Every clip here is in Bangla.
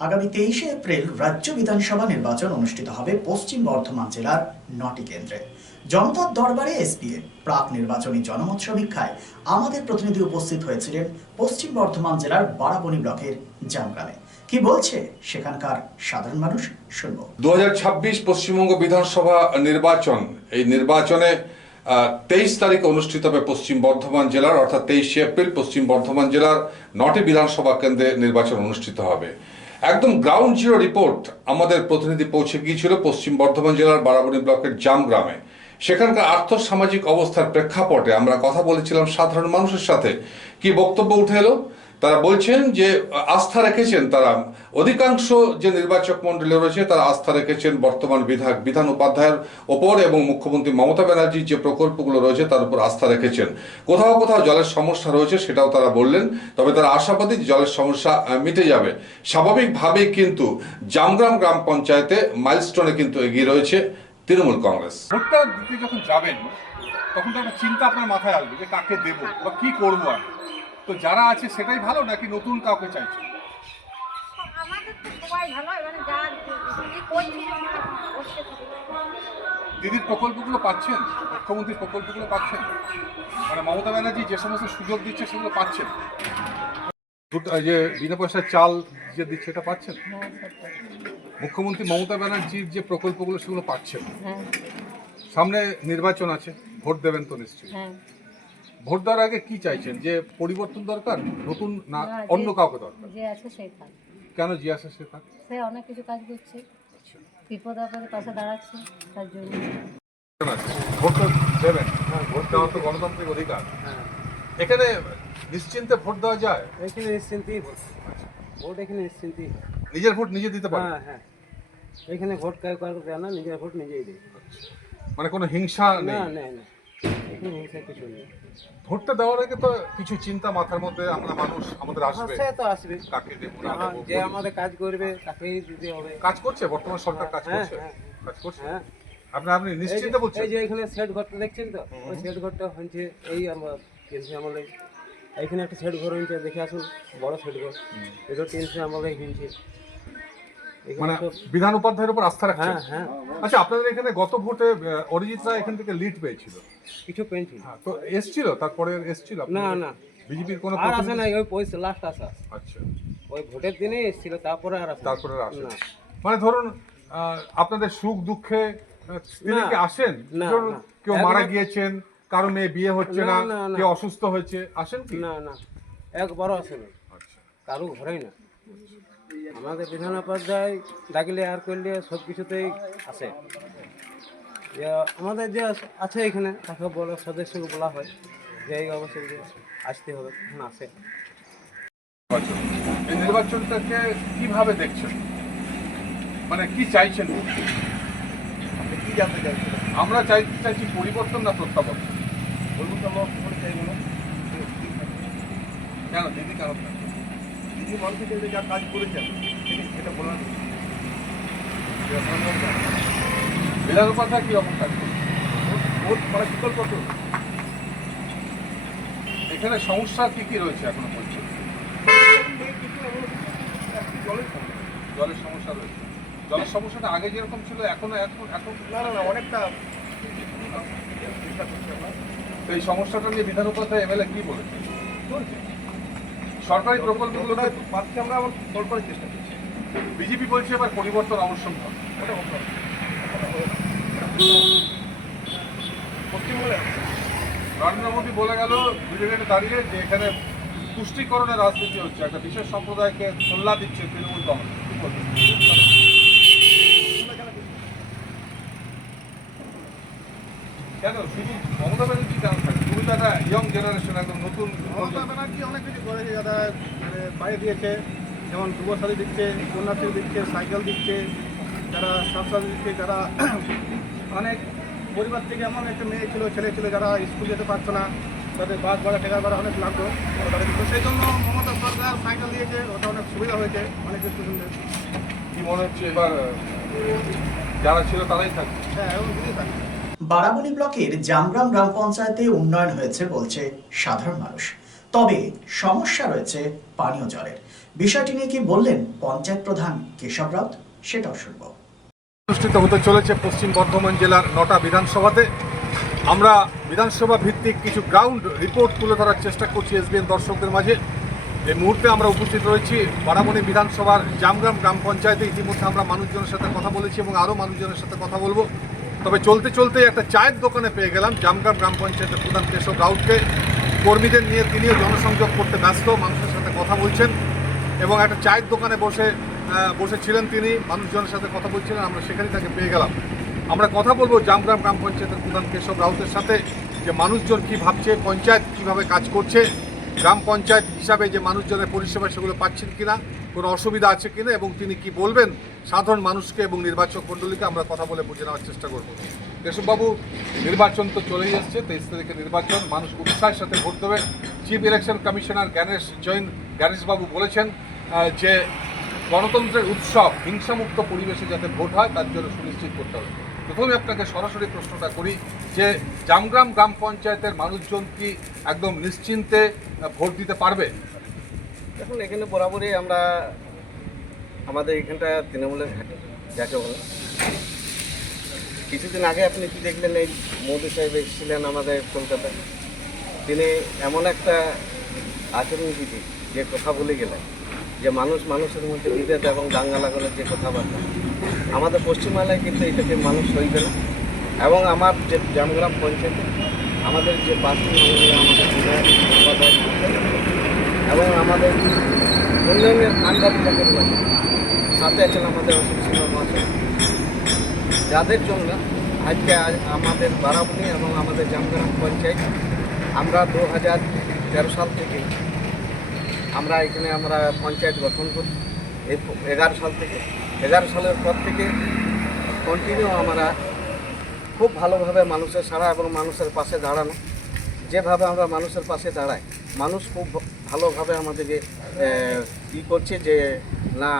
আগামী 23শে এপ্রিল রাজ্য বিধানসভা নির্বাচন অনুষ্ঠিত হবে পশ্চিম বর্ধমান জেলার 9টি কেন্দ্রে। জনতার দরবারে এসপিএ প্রাক নির্বাচনী জনমত সমীক্ষায় আমাদের প্রতিনিধি উপস্থিত হয়েছিলেন পশ্চিম বর্ধমান জেলার বারাবণী ব্লকের জামগ্রামে। কি বলছে সেখানকার সাধারণ মানুষ, শুনব। 2026 পশ্চিমবঙ্গ বিধানসভা নির্বাচন, এই নির্বাচনে 23 তারিখে অনুষ্ঠিত হবে পশ্চিম বর্ধমান জেলার, অর্থাৎ 23শে এপ্রিল পশ্চিম বর্ধমান জেলার 9টি বিধানসভা কেন্দ্রে নির্বাচন অনুষ্ঠিত হবে। একদম গ্রাউন্ড জিরো রিপোর্ট আমাদের প্রতিনিধি পৌঁছে গিয়েছিল পশ্চিম বর্ধমান জেলার বারাবণী ব্লকের জামগ্রামে। সেখানকার আর্থসামাজিক অবস্থার প্রেক্ষাপটে আমরা কথা বলেছিলাম সাধারণ মানুষের সাথে। কি বক্তব্য উঠে এলো? তারা বলছেন যে আস্থা রেখেছেন, তারা অধিকাংশ যে নির্বাচক মণ্ডলী রয়েছে তারা আস্থা রেখেছেন বর্তমান বিধান উপাধ্যায়ের ওপর এবং মুখ্যমন্ত্রী মমতা ব্যানার্জির যে প্রকল্পগুলো রয়েছে তার উপর আস্থা রেখেছেন। কোথাও কোথাও জলের সমস্যা রয়েছে, সেটাও তারা বললেন, তবে তারা আশাবাদী জলের সমস্যা মিটে যাবে। স্বাভাবিকভাবেই কিন্তু জামগ্রাম গ্রাম পঞ্চায়েতে মাইলস্টোনে কিন্তু এগিয়ে রয়েছে তৃণমূল কংগ্রেস। ভোটটা দিতে যখন যাবেন তখন তো একটা চিন্তা আপনার মাথায় আসবে যে কাকে দেব বা কি করবো আমি। তো যারা আছে সেটাই ভালো নাকি নতুন কাউকে চাইছে? দিদির প্রকল্পগুলো পাচ্ছেন, মুখ্যমন্ত্রীর প্রকল্পগুলো পাচ্ছেন, মানে মমতা ব্যানার্জি যে সমস্ত সুযোগ দিচ্ছে সেগুলো পাচ্ছেন? যে বিনা পয়সায় চাল যে দিচ্ছে এটা পাচ্ছেন? মুখ্যমন্ত্রী মমতা ব্যানার্জির যে প্রকল্পগুলো সেগুলো পাচ্ছেন? সামনে নির্বাচন আছে, ভোট দেবেন তো নিশ্চয়ই। ভোট দেওয়ার আগে কি চাইছেন? যে পরিবর্তন দরকার, নতুন না অন্য কাউকে দরকার? যে আছে সেই থাক। কেন যে আছে সে থাক? সে অনেক কিছু কাজ করছে, বিপদ আপদে পাশে দাঁড়াচ্ছে, তার জন্য। ভোট তো দেবেন, ভোট দেওয়া তো গণতান্ত্রিক অধিকার। এখানে নিশ্চিন্তে ভোট দেওয়া যায়? এখানে নিশ্চিন্তেই ভোট এখানে নিশ্চিন্তেই। নিজের ভোট নিজে দিতে পারে? হ্যাঁ, এখানে ভোট কেউ কারো দেয় না, নিজের ভোট নিজেই দেয়। মানে কোনো হিংসা নেই? না, এখানে হিংসা কিছু নেই। ভোটটা দেওয়ার আগে তো কিছু চিন্তা মাথার মধ্যে আমরা মানুষ আমাদের আসবে, সে তো আসবে, কাকে দেবো না দেবো। যে আমাদের কাজ করবে তাকেই দিতে হবে। কাজ করছে বর্তমান সরকার, কাজ করছে, কাজ করছে। আপনি নিশ্চিন্তে বলছেন? এই যে এখানে সেট ঘরটা দেখছেন তো, ওই সেট ঘরটা হচ্ছে এই আমার কিনছে আমলে। এইখানে একটা সেট ঘর হয়েছে, দেখে আসুন, বড় সেট ঘর, এটা কিনছে আমলে কিনছে। মানে বিধান উপাধ্যায়ের উপর আস্থা রাখছেন? হ্যাঁ। আচ্ছা, আপনাদের এখানে গত ভোটে অরিজিৎ রায় এখান থেকে লিড পেয়েছিল, কিছু পেয়েছিল। তো এসছিল, তারপরে এসছিল? না, বিজেপির কোনো আর আসে নাই, ওই পয়সা লাস্ট আসা। আচ্ছা, ওই ভোটের দিনে এসেছিল, তারপরে আর আসে না। মানে ধরুন আপনাদের সুখ দুঃখে তিনি কি আসেন? ধরুন কেউ মারা গিয়েছেন, কারো মেয়ে বিয়ে হচ্ছে না, কেউ অসুস্থ হয়েছে, আসেন কি? না, একবারও আসে না। আচ্ছা, কারো ঘরেই না। আমাদের বিধান উপাধ্যায় ডাকলে আর করলে সব কিছুতেই আসে। আমাদের যে আছে এখানে, তাকে বড় সদস্যকে বলা হয় যে এই অবশ্যই আসতে হবে, তখন আসে। এই নির্বাচনটাকে কিভাবে দেখছেন? মানে কি চাইছেন? কি জানতে চাইছেন? আমরা চাইছি পরিবর্তন না প্রত্যাবর্তন? কেন দিদি, কেন দিদি মানুষের যা কাজ করেছেন সেটা বলার। বিধান উপাধ্যায় কিরকম কাজ করছে? বিকল্প তো এখানে সমস্যা কি রয়েছে এখনো পর্যন্ত? জলের সমস্যা রয়েছে। জলের সমস্যাটা আগে যেরকম ছিল এখন না, অনেকটা। এই সমস্যাটা নিয়ে বিধান উপাধ্যায় এমএলএ কি বলেছে? সরকারি প্রকল্পগুলো পাচ্ছি আমরা, আমার সলভ করার চেষ্টা করছি। বিজেপি বলছে এবার পরিবর্তন আবশ্যক। পশ্চিমবঙ্গে নরেন্দ্র মোদী বলে গেল ব্রিগেডে দাঁড়িয়ে যে এখানে পুষ্টিকরণের রাজনীতি হচ্ছে, একটা বিশেষ সম্প্রদায়কে তোল্লা দিচ্ছে তৃণমূল কংগ্রেস। কি বলবেন? কেন শুধু মমতা ব্যানার্জি কেন থাকে? তুমি তো একটা ইয়ং জেনারেশন, একদম নতুন। মমতা ব্যানার্জি অনেক কিছু করেছে, যারা মানে বাইরে দিয়েছে, যেমন যুবসাথী দিচ্ছে, কন্যাশ্রী দিচ্ছে, সাইকেল দিচ্ছে, যারা স্বাস্থ্যসাথী দিচ্ছে, যারা অনেক পরিবার থেকে এমন একটা মেয়ে ছিল, ছেলে ছিল, যারা স্কুল যেতে পারতো না, তাদের বাস ভাড়া টেকার ভাড়া অনেক লাগতো। তো সেই জন্য মমতা সরকার সাইকেল দিয়েছে, ওটা অনেক সুবিধা হয়েছে অনেক স্টুডেন্টের। কি মনে হচ্ছে এবার যারা ছিল তারাই থাকবে? হ্যাঁ, এবং দিদি থাকে। বারাবণী ব্লকের জামগ্রাম গ্রাম পঞ্চায়েতে উন্নয়ন হয়েছে বলছে সাধারণ মানুষ, তবে সমস্যা রয়েছে পানীয় জলের। বিষয়টি নিয়ে কি বললেন পঞ্চায়েত প্রধান কেশব রাউত, সেটাও শুনব। অনুষ্ঠিত হতে চলেছে পশ্চিম বর্ধমান জেলার 9টা বিধানসভাতে। আমরা বিধানসভা ভিত্তিক কিছু গ্রাউন্ড রিপোর্ট তুলে ধরার চেষ্টা করছি এসবিএন দর্শকদের মাঝে। এই মুহূর্তে আমরা উপস্থিত রয়েছি বারাবণী বিধানসভার জামগ্রাম গ্রাম পঞ্চায়েতে। ইতিমধ্যে আমরা মানুষজনের সাথে কথা বলেছি এবং আরও মানুষজনের সাথে কথা বলবো। তবে চলতে চলতে একটা চায়ের দোকানে পেয়ে গেলাম জামগ্রাম গ্রাম পঞ্চায়েতের প্রধান কেশব রাউতকে। কর্মীদের নিয়ে তিনিও জনসংযোগ করতে ব্যস্ত, মানুষের সাথে কথা বলছেন এবং একটা চায়ের দোকানে বসেছিলেন তিনি, মানুষজনের সাথে কথা বলছিলেন। আমরা সেখানেই তাকে পেয়ে গেলাম। আমরা কথা বলবো জামগ্রাম গ্রাম পঞ্চায়েতের প্রধান কেশব রাউতের সাথে, যে মানুষজন কী ভাবছে, পঞ্চায়েত কীভাবে কাজ করছে, গ্রাম পঞ্চায়েত হিসাবে যে মানুষজনের পরিষেবা সেগুলো পাচ্ছেন কিনা, কোনো অসুবিধা আছে কিনা, এবং তিনি কি বলবেন সাধারণ মানুষকে এবং নির্বাচক মণ্ডলীকে আমরা কথা বলে বুঝে নেওয়ার চেষ্টা করব। কেশববাবু, নির্বাচন তো চলেই আসছে, 23 তারিখে নির্বাচন, মানুষ উৎসাহের সাথে ভোট দেবে। চিফ ইলেকশন কমিশনার জ্ঞানেশবাবু বলেছেন যে গণতন্ত্রের উৎসব হিংসামুক্ত পরিবেশে যাতে ভোট হয় তার জন্য সুনিশ্চিত করতে হবে। প্রথমে আপনাকে সরাসরি প্রশ্নটা করি যে জামগ্রাম গ্রাম পঞ্চায়েতের মানুষজন কি একদম নিশ্চিন্তে ভোট দিতে পারবে? এখন এখানে বরাবরই আমরা আমাদের এখানটা তৃণমূলের ঘাটে যাকে বলে। কিছুদিন আগে আপনি কি দেখলেন, এই মোদী সাহেব এসেছিলেন আমাদের কলকাতায়। তিনি এমন একটা আচরণবিধি যে কথা বলে গেলেন যে মানুষের মধ্যে বিভেদ এবং দাঙ্গা লাগানোর যে কথাবার্তা, আমাদের পশ্চিমবাংলায় কিন্তু এটাকে মানুষ সইবে না। এবং আমার যে জামগ্রাম পঞ্চায়েতে আমাদের যে প্রার্থী আমাদের বিধায়ক উপাধ্যায় এবং আমাদের উন্নয়নের আন্ডার যাকে বলে, সাথে আছেন আমাদের অশোক সিংহ মহাশয়, যাদের জন্য আজকে আমাদের বারাবণী এবং আমাদের জামগ্রাম পঞ্চায়েত আমরা 2013 সাল থেকে আমরা এখানে পঞ্চায়েত গঠন করি। এই 11 সাল থেকে 11 সালের পর থেকে কন্টিনিউ আমরা খুব ভালোভাবে মানুষের সাড়া এবং মানুষের পাশে দাঁড়ানো। যেভাবে আমরা মানুষের পাশে দাঁড়াই, মানুষ খুব ভালোভাবে আমাদেরকে করছে যে না,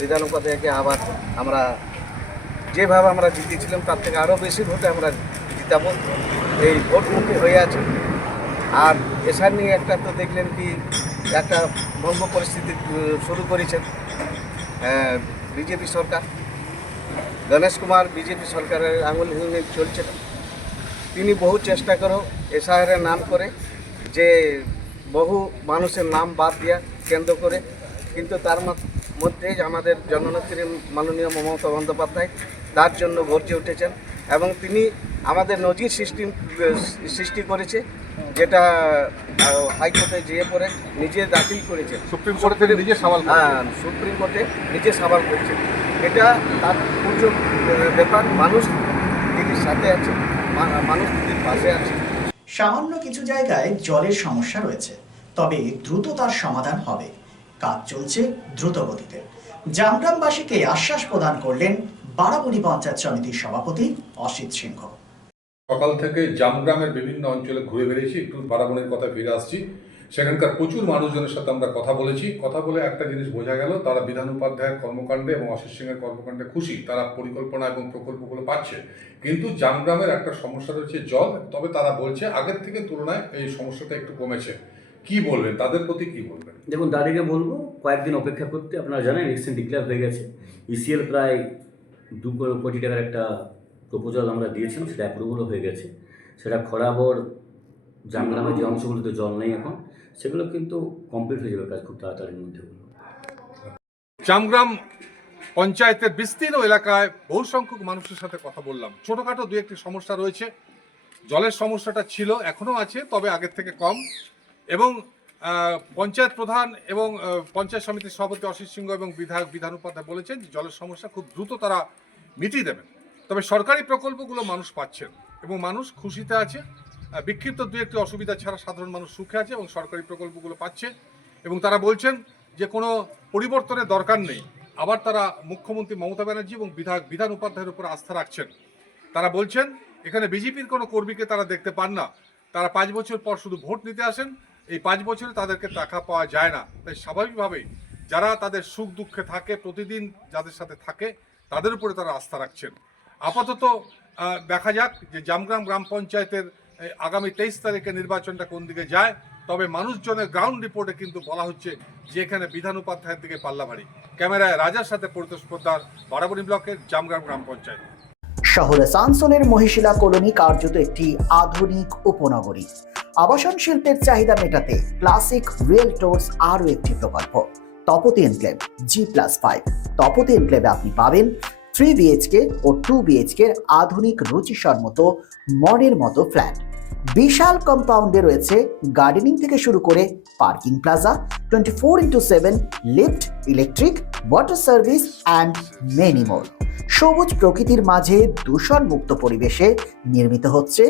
বিধান উপাধ্যায়কে আবার আমরা যেভাবে আমরা জিতেছিলাম তার থেকে আরও বেশি ভোটে আমরা জিতাবো, এই ভোটমুখী হয়ে আছে। আর এসআর নিয়ে একটা তো দেখলেন কি একটা ভঙ্গ পরিস্থিতি শুরু করেছেন বিজেপি সরকার। গণেশ কুমার বিজেপি সরকারের আঙুল ভেঙে চলছে। তিনি বহু চেষ্টা করেও এসআইয়ের নাম করে যে বহু মানুষের নাম বাদ দেওয়া কেন্দ্র করে, কিন্তু তার মধ্যে আমাদের জননেত্রী মাননীয় মমতা বন্দ্যোপাধ্যায় তার জন্য গর্জে উঠেছেন এবং তিনি আমাদের নজির সৃষ্টি করেছে, যেটা হাইকোর্টে যেয়ে পরে নিজে দাখিল করেছে। সুপ্রিম কোর্টে নিজে সওয়াল করেছেন। হ্যাঁ, সুপ্রিম কোর্টে নিজে সওয়াল করেছে। এটা তার পূর্য ব্যাপার। মানুষ দিদির সাথে আছে, মানুষ দিদির পাশে আছে। সামান্য কিছু জায়গায় জলের সমস্যা রয়েছে, তবে দ্রুত তার সমাধান হবে। কাজ চলছে দ্রুত গতিতে। জামগ্রামবাসীকে আশ্বাস প্রদান করলেন বারাবণী পঞ্চায়েত সমিতির সভাপতি অসিত সিংহ। সকাল থেকে জামগ্রামের বিভিন্ন অঞ্চলে ঘুরে বেরিয়েছি, একটু বারাবণীর কথা ফিরে আসছি। সেখানকার প্রচুর মানুষজনের সাথে আমরা কথা বলেছি। কথা বলে একটা জিনিস বোঝা গেল, তারা বিধান উপাধ্যায়ের কর্মকাণ্ডে এবং অসিত সিংহের কর্মকাণ্ডে খুশি। তারা পরিকল্পনা এবং প্রকল্পগুলো পাচ্ছে। কিন্তু জামগ্রামের একটা সমস্যা রয়েছে জল। তবে তারা বলছে আগের থেকে তুলনায় এই সমস্যাটা একটু কমেছে। কি বলবেন, তাদের প্রতি কি বলবেন? দেখুন, দাঁড়িয়ে বলবো কয়েকদিন অপেক্ষা করতে। আপনারা জানেন ইলেকশন ডিক্লেয়ার হয়ে গেছে। ইসিএল প্রায় 2 কোটি টাকার একটা প্রপোজাল আমরা দিয়েছিলাম, সেটা অ্যাপ্রুভালও হয়ে গেছে। সেটা খরাবর জামগ্রামের যে অংশগুলোতে জল নেই এখন, সেগুলো কিন্তু কমপ্লিট হয়ে যাবে কাজ খুব তাড়াতাড়ির মধ্যে। জামগ্রাম পঞ্চায়েতের বিস্তীর্ণ এলাকায় বহু সংখ্যক মানুষের সাথে কথা বললাম। ছোটোখাটো 2-1টি সমস্যা রয়েছে। জলের সমস্যাটা ছিল, এখনও আছে, তবে আগের থেকে কম। এবং পঞ্চায়েত প্রধান এবং পঞ্চায়েত সমিতির সভাপতি অসিত সিংহ এবং বিধায়ক বিধান উপাধ্যায় বলেছেন যে জলের সমস্যা খুব দ্রুত তারা মিটিয়ে দেবেন। তবে সরকারি প্রকল্পগুলো মানুষ পাচ্ছেন এবং মানুষ খুশিতে আছে। বিক্ষিপ্ত 2-1টি অসুবিধা ছাড়া সাধারণ মানুষ সুখে আছে এবং সরকারি প্রকল্পগুলো পাচ্ছে। এবং তারা বলছেন যে কোনো পরিবর্তনের দরকার নেই। আবার তারা মুখ্যমন্ত্রী মমতা ব্যানার্জি এবং বিধায়ক বিধান উপাধ্যায়ের উপর আস্থা রাখছেন। তারা বলছেন এখানে বিজেপির কোনো কর্মীকে তারা দেখতে পান না। তারা 5 বছর পর শুধু ভোট নিতে আসেন। এই 5 বছরে তাদেরকে টাকা পাওয়া যায় না। তাই স্বাভাবিকভাবেই যারা তাদের সুখ দুঃখে থাকে, প্রতিদিন যাদের সাথে থাকে, তাদের উপরে তারা আস্থা রাখছেন। আপাতত দেখা যাক যে জামগ্রাম গ্রাম পঞ্চায়েতের আগামী 23 তারিখে নির্বাচনটা কোন দিকে যায়। তবে মানুষজনের গ্রাউন্ড রিপোর্টে কিন্তু বলা হচ্ছে যে এখানে বিধান উপাধ্যায়ের থেকে পাল্লা ভারী। ক্যামেরায় রাজার সাথে পরিতোষ পোদ্দার, বারাবণী ব্লকের জামগ্রাম গ্রাম পঞ্চায়েত। শহর আসানসোলের মহিশিলা কলোনি কার্যত একটি আধুনিক উপনগরী। আবাসন শিল্পের চাহিদা মেটাতে ক্লাসিক রিয়েলটরস আরও একটি প্রকল্প, তপতি এনক্লেভ G+5। তপতি এনক্লেভে আপনি পাবেন 3 BHK ও 2 BHK এর আধুনিক রুচিসম্মত মনের মতো ফ্ল্যাট। বিশাল কম্পাউন্ডে রয়েছে গার্ডেনিং থেকে শুরু করে parking plaza, 24/7 lift, electric, water service and many more. সবুজ প্রকৃতির মাঝে দূষণমুক্ত পরিবেশে নির্মিত হচ্ছে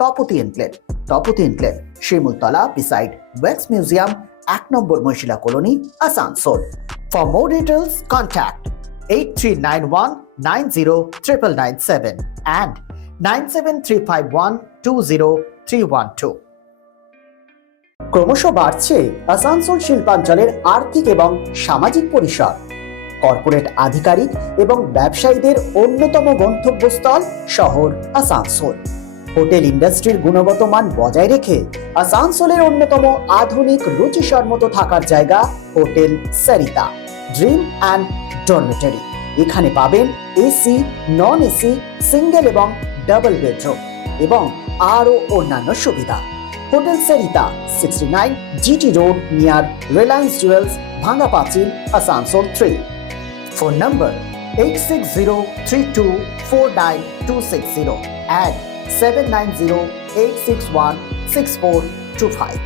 Tapati enclave. Tapati enclave Shimultala beside wax museum, 1 number Mohishila colony, Asansol. For more details contact 8391909997 and 9735120312। ক্রমশ বাড়ছে আসানসোল শিল্পাঞ্চলের আর্থিক এবং সামাজিক পরিসর। কর্পোরেট আধিকারিক এবং ব্যবসায়ীদের অন্যতম গন্তব্যস্থল শহর আসানসোল। হোটেল ইন্ডাস্ট্রির গুণগত মান বজায় রেখে আসানসোলের অন্যতম আধুনিক রুচিসম্মত থাকার জায়গা hotel Sarita dream and dormitory. এখানে পাবেন এসি, নন এসি, সিঙ্গেল এবং ডাবল বেডরুম এবং আরও অন্যান্য সুবিধা। Hotel Sarita 69 GT road near Reliance jewels, ভাঙ্গা পাঁচিল, আসানসোল 3। Phone number 8603249260 and 7908616425।